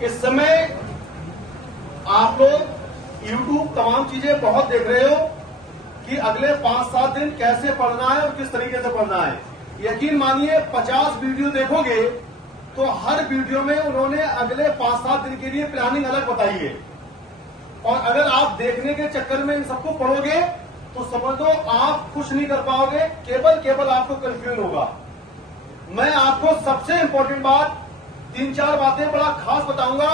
इस समय आप लोग YouTube तमाम चीजें बहुत देख रहे हो कि अगले 5-7 दिन कैसे पढ़ना है और किस तरीके से पढ़ना है। यकीन मानिए 50 वीडियो देखोगे तो हर वीडियो में उन्होंने अगले 5-7 दिन के लिए प्लानिंग अलग बताई है। और अगर आप देखने के चक्कर में इन सबको पढ़ोगे तो समझ लो आप कुछ नहीं कर पाओगे, केवल आपको कंफ्यूज होगा। मैं आपको सबसे इंपॉर्टेंट बात 3-4 बातें बड़ा खास बताऊंगा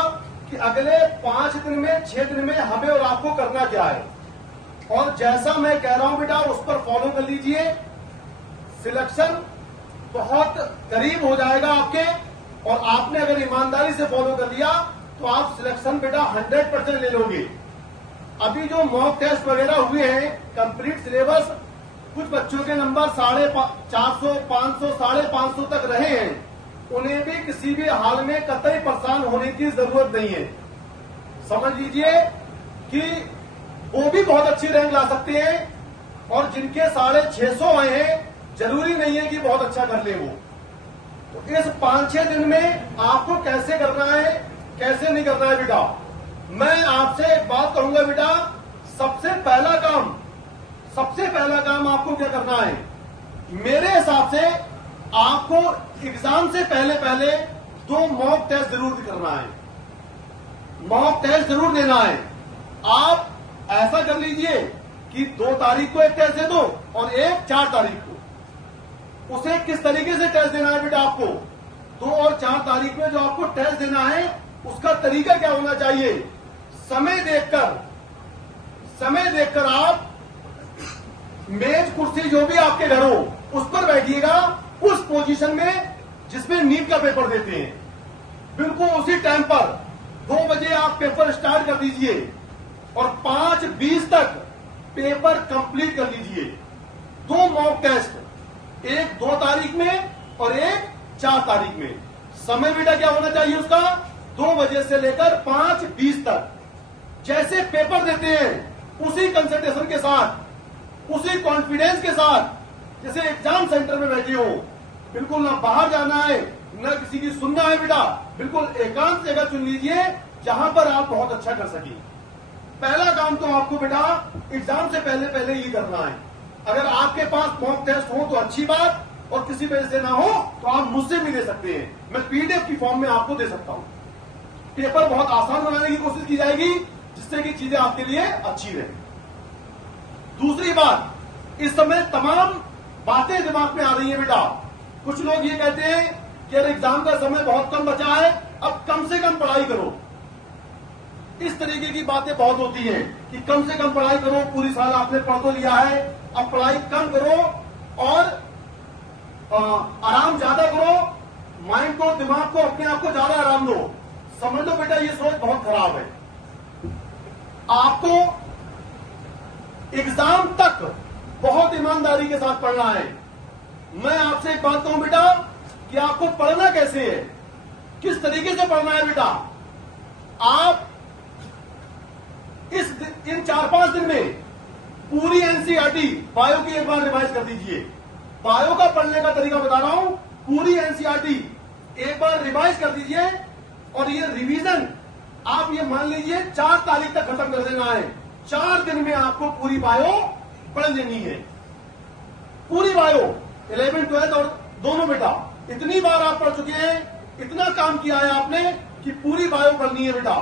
कि अगले 5 दिन में 6 दिन में हमें और आपको करना क्या है। और जैसा मैं कह रहा हूं बेटा उस पर फॉलो कर लीजिए। सिलेक्शन बहुत करीब हो जाएगा आपके, और आपने अगर ईमानदारी से फॉलो कर लिया तो आप सिलेक्शन बेटा 100% ले लोगे। अभी जो मॉक टेस्ट वगैरह हुए हैं, कंप्लीट सिलेबस, कुछ बच्चों के नंबर 450, 500, 550 तक रहे हैं। उन्हें भी किसी भी हाल में कतई परेशान होने की जरूरत नहीं है। समझ लीजिए कि वो भी बहुत अच्छी रैंक ला सकते हैं, और जिनके 650 आए हैं जरूरी नहीं है कि बहुत अच्छा कर ले वो। तो इस 5-6 दिन में आपको कैसे करना है, कैसे नहीं करना है बेटा, मैं आपसे एक बात कहूंगा बेटा। सबसे पहला काम आपको क्या करना है, मेरे हिसाब से आपको एग्जाम से पहले 2 मॉक टेस्ट जरूर करना है, मॉक टेस्ट जरूर देना है। आप ऐसा कर लीजिए कि 2 तारीख को एक टेस्ट दे दो और एक 4 तारीख को। उसे किस तरीके से टेस्ट देना है बेटा आपको, 2 और 4 तारीख में जो आपको टेस्ट देना है उसका तरीका क्या होना चाहिए, समय देखकर आप मेज कुर्सी जो भी आपके घर हो उस पर बैठिएगा, उस पोजीशन में जिसमें नीट का पेपर देते हैं। बिल्कुल उसी टाइम पर 2 बजे आप पेपर स्टार्ट कर दीजिए और 5:20 तक पेपर कंप्लीट कर लीजिए। 2 मॉक टेस्ट, एक 2 तारीख में और एक 4 तारीख में। समय बेटा क्या होना चाहिए उसका, 2 बजे से लेकर 5:20 तक। जैसे पेपर देते हैं उसी कंसंट्रेशन के साथ, उसी कॉन्फिडेंस के साथ जैसे एग्जाम सेंटर में बैठे हो। बिल्कुल ना बाहर जाना है ना किसी की सुनना है बेटा, बिल्कुल एकांत जगह चुन लीजिए जहां पर आप बहुत अच्छा कर सके। पहला काम तो आपको बेटा एग्जाम से पहले ये करना है। अगर आपके पास मॉक टेस्ट हो तो अच्छी बात, और किसी वजह से ना हो तो आप मुझसे भी दे सकते हैं, मैं पीडीएफ की फॉर्म में आपको दे सकता हूं। पेपर बहुत आसान बनाने की कोशिश की जाएगी जिससे कि चीजें आपके लिए अच्छी रहे। दूसरी बात, इस समय तमाम बातें दिमाग में आ रही है बेटा। कुछ लोग ये कहते हैं कि यार एग्जाम का समय बहुत कम बचा है, अब कम से कम पढ़ाई करो। इस तरीके की बातें बहुत होती हैं कि कम से कम पढ़ाई करो, पूरी साल आपने पढ़ तो लिया है, अब पढ़ाई कम करो और आराम ज्यादा करो, माइंड को, दिमाग को, अपने आप को ज्यादा आराम दो। समझ लो बेटा ये सोच बहुत खराब है। आपको एग्जाम तक बहुत ईमानदारी के साथ पढ़ना है। मैं आपसे एक बात कहूं बेटा कि आपको पढ़ना कैसे है, किस तरीके से पढ़ना है बेटा। आप इन 4-5 दिन में पूरी एनसीईआरटी बायो की एक बार रिवाइज कर दीजिए। बायो का पढ़ने का तरीका बता रहा हूं, पूरी एनसीईआरटी एक बार रिवाइज कर दीजिए। और ये रिवीजन आप ये मान लीजिए 4 तारीख तक खत्म कर देना है। 4 दिन में आपको पूरी बायो पढ़ लेनी है, पूरी बायो 11th 12th और दोनों बेटा। इतनी बार आप पढ़ चुके हैं, इतना काम किया है आपने कि पूरी बायो पढ़नी है बेटा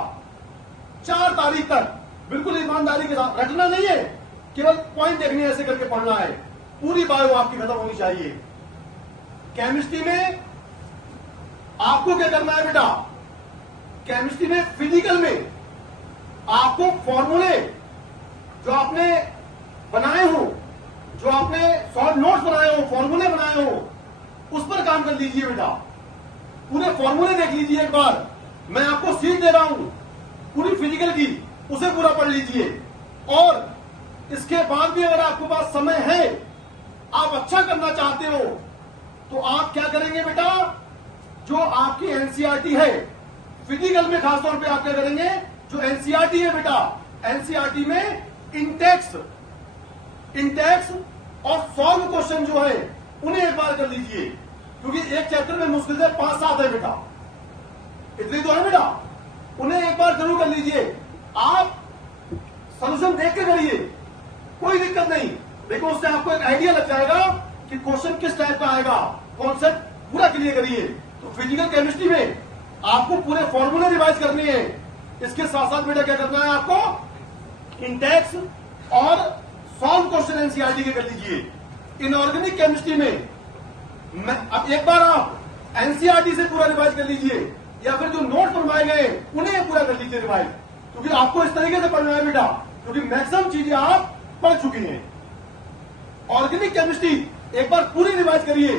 4 तारीख तक। बिल्कुल ईमानदारी के साथ, रटना नहीं है, केवल पॉइंट देखने ऐसे करके पढ़ना है। पूरी बायो आपकी खत्म होनी चाहिए। केमिस्ट्री में आपको क्या करना है बेटा, केमिस्ट्री में फिजिकल में आपको फॉर्मूले जो आपने बनाए हो, जो आपने शॉर्ट नोट्स बनाए हो, फॉर्मूले बनाए हो, उस पर काम कर लीजिए बेटा। पूरे फॉर्मूले देख लीजिए एक बार, मैं आपको सीख दे रहा हूं पूरी फिजिकल की, उसे पूरा पढ़ लीजिए। और इसके बाद भी अगर आपके पास समय है, आप अच्छा करना चाहते हो, तो आप क्या करेंगे बेटा, जो आपकी एनसीईआरटी है फिजिकल में खासतौर पे आप क्या करेंगे, जो एनसीईआरटी है बेटा, एनसीईआरटी में इंटेक्स और सॉल्व क्वेश्चन जो है उन्हें एक बार कर लीजिए, क्योंकि एक चैप्टर में मुश्किल से 5-7 है बेटा, इतनी तो है बेटा। उन्हें एक बार जरूर कर लीजिए। आप सोल्यूशन देख के करिए, कोई दिक्कत नहीं, लेकिन उससे आपको एक आइडिया लग जाएगा कि क्वेश्चन किस टाइप का आएगा। कॉन्सेप्ट पूरा क्लियर करिए। तो फिजिकल केमिस्ट्री में आपको पूरे फॉर्मूले रिवाइज करने हैं। इसके साथ साथ बेटा क्या करना है आपको, इंटेक्स और सॉल्व क्वेश्चन एनसीईआरटी के कर लीजिए। इनऑर्गेनिक केमिस्ट्री में अब एक बार आप एनसीईआरटी से पूरा रिवाइज कर लीजिए, या फिर जो नोट बनवाए गए उन्हें पूरा कर लीजिए रिवाइज, क्योंकि आपको इस तरीके से पढ़ना है बेटा, क्योंकि मैक्सिमम चीजें आप पढ़ चुकी हैं। ऑर्गेनिक केमिस्ट्री एक बार पूरी रिवाइज करिए।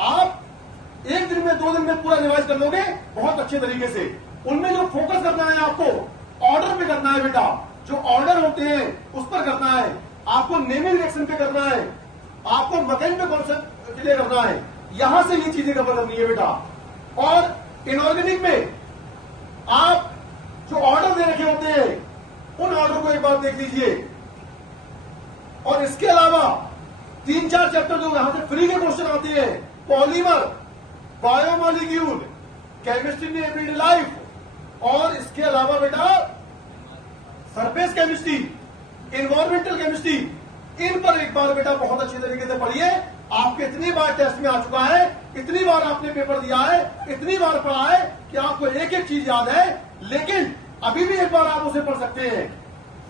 आप एक दिन में 2 दिन में पूरा रिवाइज कर लोगे बहुत अच्छे तरीके से। उनमें जो फोकस करना है आपको ऑर्डर पे करना है बेटा, जो ऑर्डर होते हैं उस पर करना है, आपको नेमिंग रिएक्शन पे करना है, आपको मैकेनिज्म पे कॉन्सेप्ट क्लियर करना है। यहां से ये चीजें कवर करनी है बेटा। और इनऑर्गेनिक में आप जो ऑर्डर दे रखे होते हैं उन ऑर्डर को एक बार देख लीजिए। और इसके अलावा 3-4 चैप्टर जो यहां से फ्री के क्वेश्चन आते हैं, polymer, biomolecule, chemistry in everyday life, और इसके अलावा बेटा सरफेस केमिस्ट्री, इन्वायरमेंटल केमिस्ट्री, इन पर एक बार बेटा बहुत अच्छी तरीके से पढ़िए। आपके इतनी बार टेस्ट में आ चुका है, इतनी बार आपने पेपर दिया है, इतनी बार पढ़ा है कि आपको एक एक चीज याद है, लेकिन अभी भी एक बार आप उसे पढ़ सकते हैं।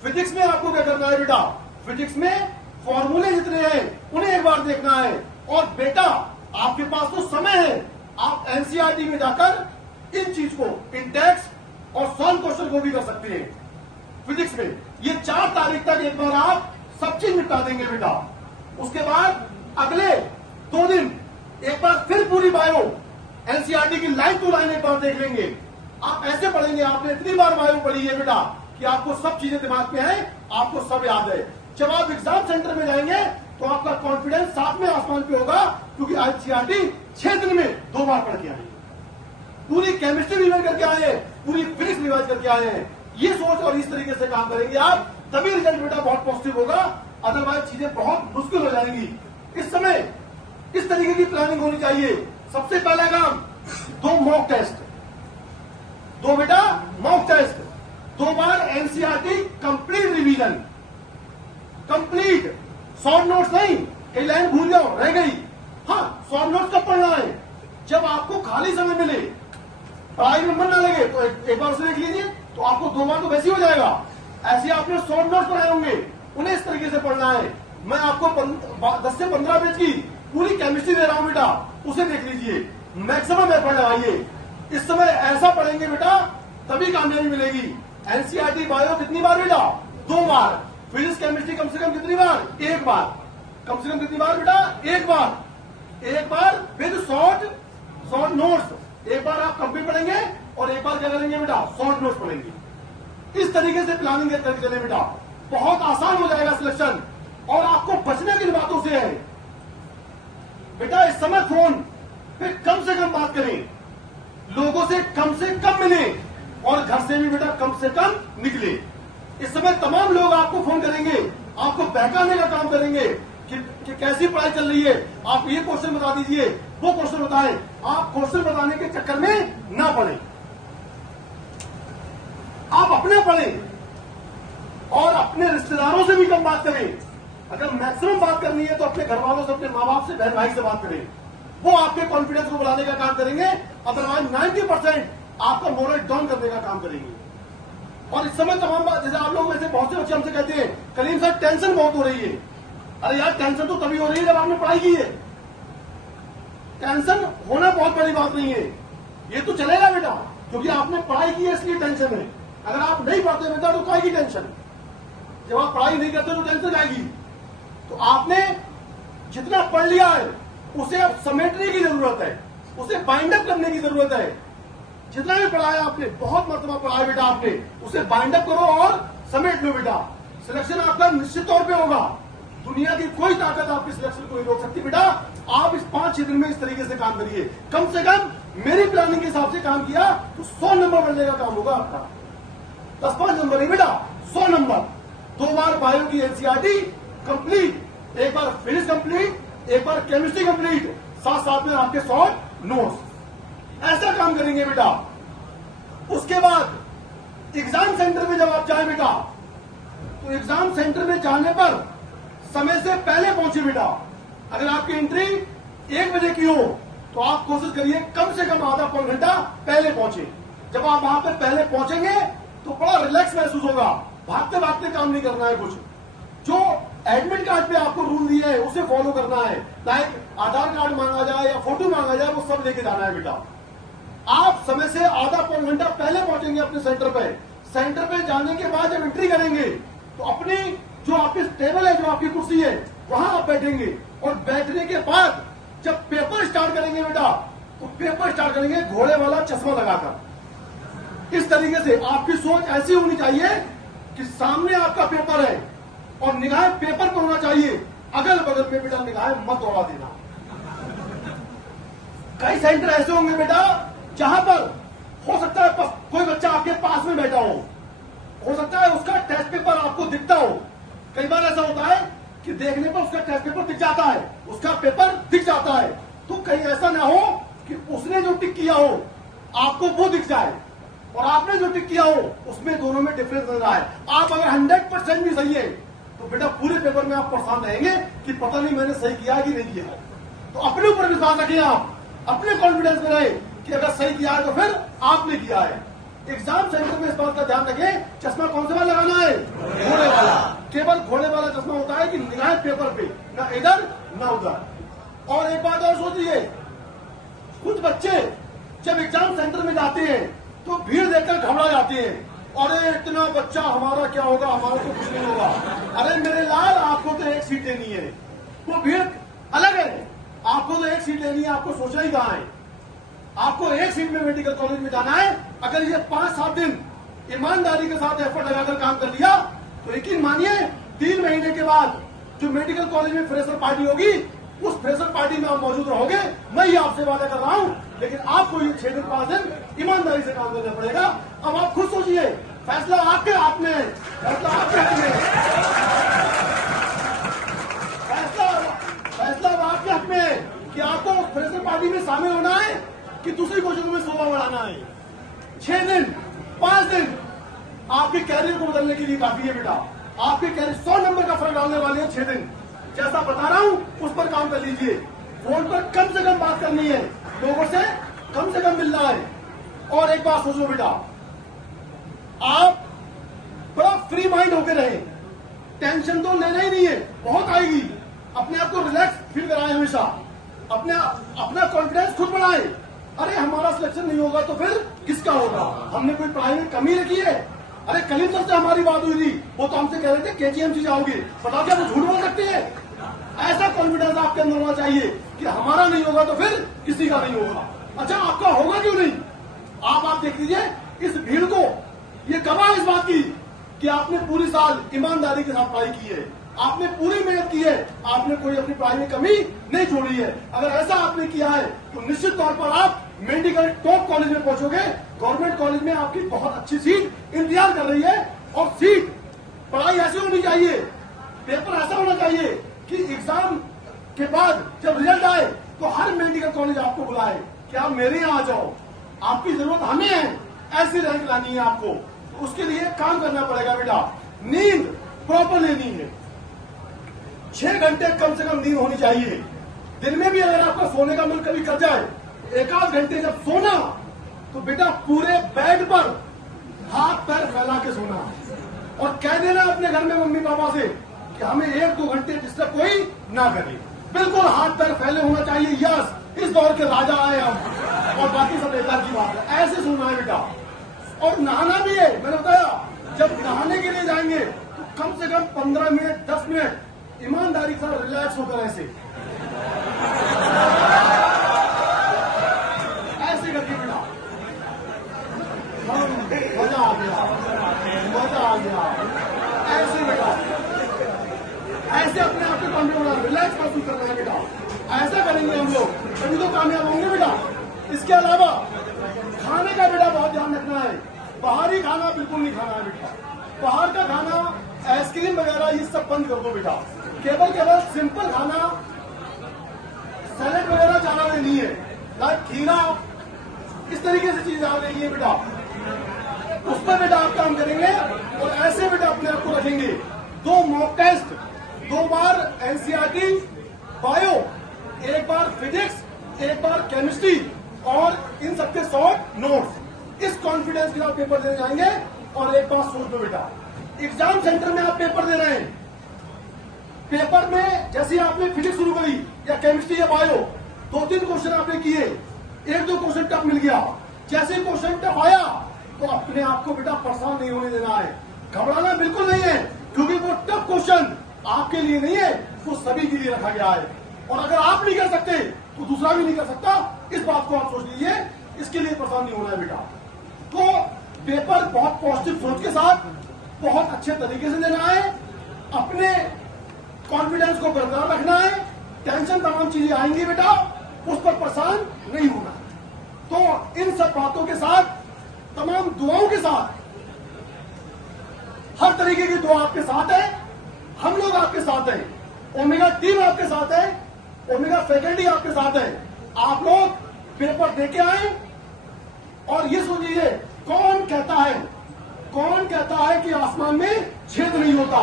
फिजिक्स में आपको क्या करना है बेटा, फिजिक्स में फॉर्मूले जितने हैं उन्हें एक बार देखना है। और बेटा आपके पास तो समय है, आप एनसीईआरटी में जाकर इन चीज को, इंटेक्स और सॉल्व क्वेश्चन को भी कर सकते हैं। फिजिक्स में ये 4 तारीख तक एक बार आप सब चीज निपटा देंगे बेटा। उसके बाद अगले 2 दिन एक बार फिर पूरी बायो एनसीईआरटी की लाइन टू लाइन एक बार देख लेंगे। आप ऐसे पढ़ेंगे, आपने इतनी बार बायो पढ़ी है बेटा कि आपको सब चीजें दिमाग में है, आपको सब याद है। जब आप एग्जाम सेंटर में जाएंगे तो आपका कॉन्फिडेंस 7वें आसमान पे होगा, क्योंकि एनसीईआरटी 6 दिन में 2 बार पढ़ के आए, पूरी केमिस्ट्री रिवाइज करके आए हैं, पूरी फिजिक्स रिवाइज करके आए हैं। ये सोच और इस तरीके से काम करेंगे आप, तभी रिजल्ट बेटा बहुत पॉजिटिव होगा, अदरवाइज चीजें बहुत मुश्किल हो जाएंगी। इस समय इस तरीके की प्लानिंग होनी चाहिए। सबसे पहला काम 2 मॉक टेस्ट, 2 बेटा मॉक टेस्ट, 2 बार NCERT complete revision, complete, short notes नहीं, कई लाइन भूल जाओ रह गई। हाँ, शॉर्ट नोट्स कब पढ़ना है, जब आपको खाली समय मिले, पढ़ाई में मन ना लगे तो एक बार उसे देख लीजिए, तो आपको 2 बार तो वैसे ही हो जाएगा। ऐसे आपने शॉर्ट नोट्स पढ़ाए होंगे, उन्हें इस तरीके से पढ़ना है। मैं आपको 10 से 15 पेज की पूरी केमिस्ट्री दे रहा हूं बेटा, उसे देख लीजिए, मैक्सिमम एफर्ट लगाइए। इस समय ऐसा पढ़ेंगे बेटा तभी कामयाबी मिलेगी। एनसीईआरटी बायो कितनी बार बेटा, 2 बार। फिजिक्स केमिस्ट्री कम से कम कितनी बार, 1 बार। कम से कम कितनी बार बेटा, 1 बार। 1 बार विद शॉर्ट नोट्स, एक बार आप कंप्लीट पढ़ेंगे और एक बार क्या करेंगे बेटा, शॉर्ट नोट्स पढ़ेंगे। इस तरीके से प्लानिंग करके चले बेटा, बहुत आसान हो जाएगा सिलेक्शन। और आपको बचने की बातों से है बेटा, इस समय फोन पे कम से कम बात करें, लोगों से कम मिले, और घर से भी बेटा कम से कम निकले। इस समय तमाम लोग आपको फोन करेंगे, आपको बहकाने का काम करेंगे कि कैसी पढ़ाई चल रही है, आप ये क्वेश्चन बता दीजिए, वो क्वेश्चन बताएं। आप क्वेश्चन बताने के चक्कर में ना पड़े, आप अपने पढ़ें और अपने रिश्तेदारों से भी कम बात करें। अगर मैक्सिमम बात करनी है तो अपने घर वालों से, अपने माँ बाप से, बहन भाई से बात करें, वो आपके कॉन्फिडेंस को बढ़ाने का काम करेंगे। अदरवाइज 90% आपका मोरल डाउन करने का काम करेंगे। और इस समय तमाम बात, जैसे आप लोग में से बहुत से बच्चे हमसे कहते हैं, कलीम सर टेंशन बहुत हो रही है। अरे यार, टेंशन तो तभी हो रही है जब आपने पढ़ाई की है। टेंशन होना बहुत बड़ी बात नहीं है, ये तो चलेगा बेटा, क्योंकि आपने पढ़ाई की है इसलिए टेंशन है। अगर आप नहीं पढ़ते बेटा तो काहेगी टेंशन, जब आप पढ़ाई नहीं करते तो टेंशन आएगी। तो आपने जितना पढ़ लिया है उसे अब समेटने की जरूरत है, उसे बाइंड अप करने की जरूरत है। जितना भी पढ़ाया आपने, बहुत मरतबा पढ़ाया बेटा आपने, उसे बाइंड अप करो और समेट लो बेटा। सिलेक्शन आपका निश्चित तौर पे होगा। दुनिया की कोई ताकत आपके सिलेक्शन को नहीं रोक सकती बेटा। आप इस 5-6 दिन में इस तरीके से काम करिए। कम से कम मेरी प्लानिंग के हिसाब से काम किया तो 100 नंबर बनने का काम होगा आपका। 10-5 नंबर नहीं बेटा, 100 नंबर। 2 बार बायो की एनसीईआरटी कंप्लीट, एक बार फिजिक्स कंप्लीट, एक बार केमिस्ट्री कंप्लीट, साथ में आपके शॉर्ट नोट्स। ऐसा काम करेंगे बेटा। उसके बाद एग्जाम सेंटर में जब आप जाए बेटा, तो एग्जाम सेंटर में जाने पर समय से पहले पहुंचे बेटा। अगर आपकी एंट्री 1 बजे की हो तो आप कोशिश करिए कम से कम आधा पौन घंटा पहले पहुंचे। जब आप वहां पे पहले पहुंचेंगे तो बड़ा रिलैक्स महसूस होगा, भागते भागते काम नहीं करना है। कुछ जो एडमिट कार्ड पे आपको रूल दिए है उसे फॉलो करना है, लाइक आधार कार्ड मांगा जाए या फोटो मांगा जाए, वो सब लेके जाना है बेटा। आप समय से आधा पौन घंटा पहले पहुंचेंगे अपने सेंटर पे। सेंटर पे जाने के बाद जब एंट्री करेंगे तो अपनी जो आपकी टेबल है, जो आपकी कुर्सी है, वहां आप बैठेंगे। और बैठने के बाद जब पेपर स्टार्ट करेंगे बेटा, तो पेपर स्टार्ट करेंगे घोड़े वाला चश्मा लगाकर। इस तरीके से आपकी सोच ऐसी होनी चाहिए कि सामने आपका पेपर है और निगाहें पेपर पर होना चाहिए, अगल बगल में बेटा निगाहें मत दौड़ा देना। कई सेंटर ऐसे होंगे बेटा जहां पर हो सकता है कोई बच्चा आपके पास में बैठा हो सकता है उसका टेस्ट पेपर आपको दिखता हो। कई बार ऐसा होता है कि देखने पर उसका टेस्ट पेपर दिख जाता है, उसका पेपर दिख जाता है। तो कहीं ऐसा ना हो कि उसने जो टिक किया हो आपको वो दिख जाए और आपने जो टिक किया हो उसमें दोनों में डिफरेंस नजर आए। आप अगर 100% भी सही है तो बेटा पूरे पेपर में आप परेशान रहेंगे कि पता नहीं मैंने सही किया कि नहीं किया है। तो अपने ऊपर विश्वास रखिए, आप अपने कॉन्फिडेंस में रहे कि अगर सही किया है तो फिर आपने किया है। एग्जाम सेंटर में इस बात का ध्यान रखें, चश्मा कौन सा वाला लगाना है? घोड़े वाला। केवल घोड़े वाला चश्मा होता है कि निगाहें पेपर पे, ना इधर ना उधर। और एक बात और सोचिए, कुछ बच्चे जब एग्जाम सेंटर में जाते हैं तो भीड़ देखकर घबरा जाते हैं। अरे इतना बच्चा, हमारा क्या होगा, हमारा तो कुछ नहीं होगा। अरे मेरे लाल, आपको तो एक सीट लेनी है, वो भीड़ अलग है। आपको तो एक सीट लेनी है, आपको सोचना ही कहाँ है। आपको एक सीट में मेडिकल कॉलेज में जाना है। अगर ये 5-7 दिन ईमानदारी के साथ एफर्ट लगाकर काम कर लिया तो यकीन मानिए 3 महीने के बाद जो मेडिकल कॉलेज में फ्रेशर पार्टी होगी, उस फ्रेशर पार्टी में आप मौजूद रहोगे। मैं ही आपसे वादा कर रहा हूं, लेकिन आपको ये 6 दिन 5 दिन ईमानदारी से काम करना पड़ेगा। अब आप खुद सोचिए, फैसला आपके हाथ में है, फैसला आपके हाथ में है, फैसला आपके हाथ में है कि आपको फ्रेशर पार्टी में शामिल होना है कि दूसरी कोशिशों में शोभा बढ़ाना है। 6 दिन 5 दिन आपके कैरियर को बदलने के लिए काफी है बेटा। आपके कैरियर 100 नंबर का फर्क डालने वाले हैं 6 दिन। जैसा बता रहा हूं उस पर काम कर लीजिए। फोन पर कम से कम बात करनी है, लोगों से कम मिलना है। और एक बात सोचो बेटा, आप बड़ा फ्री माइंड होकर रहे, टेंशन तो लेना ही नहीं है, बहुत आएगी। अपने आप को रिलैक्स फील कराएं हमेशा, अपना कॉन्फिडेंस खुद बढ़ाएं। अरे हमारा सिलेक्शन नहीं होगा तो फिर किसका होगा? हमने कोई पढ़ाई में कमी रखी है? अरे कल से हमारी बात हुई थी, वो तो हमसे कह रहे थे केजीएमसी जाओगे, बता क्या वो झूठ बोल सकते हैं? ऐसा कॉन्फिडेंस आपके अंदर होना चाहिए कि हमारा नहीं होगा तो फिर किसी का नहीं होगा। अच्छा आपका होगा क्यों नहीं? आप देख लीजिए इस भीड़ को, ये गवाह इस बात की कि आपने पूरी साल ईमानदारी के साथ पढ़ाई की है, आपने पूरी मेहनत की है, आपने कोई अपनी पढ़ाई में कमी नहीं छोड़ी है। अगर ऐसा आपने किया है तो निश्चित तौर पर आप मेडिकल टॉप कॉलेज में पहुंचोगे। गवर्नमेंट कॉलेज में आपकी बहुत अच्छी सीट इंतजार कर रही है। और सीट पढ़ाई ऐसी होनी चाहिए, पेपर ऐसा होना चाहिए कि एग्जाम के बाद जब रिजल्ट आए तो हर मेडिकल कॉलेज आपको बुलाए कि आप मेरे यहाँ आ जाओ, आपकी जरूरत हमें है, ऐसी रैंक लानी है आपको। तो उसके लिए काम करना पड़ेगा बेटा। नींद प्रॉपर लेनी है, 6 घंटे कम से कम नींद होनी चाहिए। दिन में भी अगर आपका सोने का मन कभी कर जाए, 1-8 घंटे जब सोना तो बेटा पूरे बेड पर हाथ पैर फैला के सोना और कह देना अपने घर में मम्मी पापा से कि हमें 1-2 घंटे डिस्टर्ब कोई ना करे। बिल्कुल हाथ पैर फैले होना चाहिए। यस, इस दौर के राजा आए हम और बाकी सब बेकार की बात है। ऐसे सोना है बेटा। और नहाना भी है, मैंने बताया जब नहाने के लिए जाएंगे तो कम से कम 15 मिनट 10 मिनट ईमानदारी के साथ रिलैक्स होकर ऐसे करके बेटा मजा आ गया, मजा आ गया। ऐसे बेटा, ऐसे अपने आप को कॉन्फिडेंस रिलैक्स महसूस करना है बेटा। ऐसा करेंगे हम लोग तभी तो कामयाब होंगे बेटा। इसके अलावा खाने का बेटा बहुत ध्यान रखना है। बाहरी खाना बिल्कुल नहीं खाना है बेटा। बाहर का खाना, आइसक्रीम वगैरह ये सब बंद कर दो बेटा। केवल सिंपल खाना, सैलेड वगैरह ज्यादा नहीं है, लाइक खीरा, इस तरीके से चीज आ रही है बेटा। उस पर बेटा आपका काम करेंगे और ऐसे बेटा अपने आप को रखेंगे। 2 मॉक टेस्ट, 2 बार एनसीईआरटी बायो, 1 बार फिजिक्स, 1 बार केमिस्ट्री और इन सबके शॉर्ट नोट्स। इस कॉन्फिडेंस के साथ पेपर देने जाएंगे। और एक बात सोच लो बेटा, एग्जाम सेंटर में आप पेपर दे रहे हैं, पेपर में जैसे आपने फिजिक्स शुरू करी या केमिस्ट्री या बायो, 2-3 क्वेश्चन आपने किए, 1-2 क्वेश्चन टफ मिल गया, जैसे क्वेश्चन टफ आया तो अपने आप को बेटा परेशान नहीं होने देना है, घबराना बिल्कुल नहीं है, क्योंकि वो टफ क्वेश्चन आपके लिए नहीं है, वो सभी के लिए रखा गया है। और अगर आप नहीं कर सकते तो दूसरा भी नहीं कर सकता, इस बात को आप सोच लीजिए। इसके लिए परेशान नहीं होना है बेटा। तो पेपर बहुत पॉजिटिव सोच के साथ बहुत अच्छे तरीके से देना है, अपने कॉन्फिडेंस को बरकरार रखना है। टेंशन तमाम चीजें आएंगी बेटा, उस पर परेशान नहीं होना। तो इन सब बातों के साथ, तमाम दुआओं के साथ, हर तरीके की दुआ आपके साथ है, हम लोग आपके साथ हैं, ओमेगा टीम आपके साथ है, ओमेगा फैकल्टी आपके साथ है। आप लोग पेपर देके आए और ये सोचिए, कौन कहता है कि आसमान में छेद नहीं होता?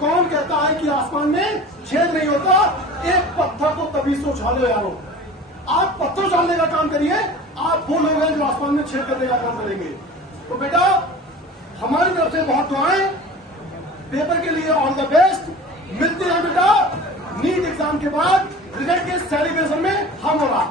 कौन कहता है कि आसमान में छेद नहीं होता? एक पत्थर को तभी से उछालो यारो। आप पत्थर उछालने का काम करिए, आप वो लोग हैं जो आसमान में छेद करने का काम करेंगे। तो बेटा हमारी तरफ से बहुत दुआएं, पेपर के लिए ऑल द बेस्ट। मिलते हैं बेटा नीट एग्जाम के बाद रिजल्ट के सेलिब्रेशन में हम होगा।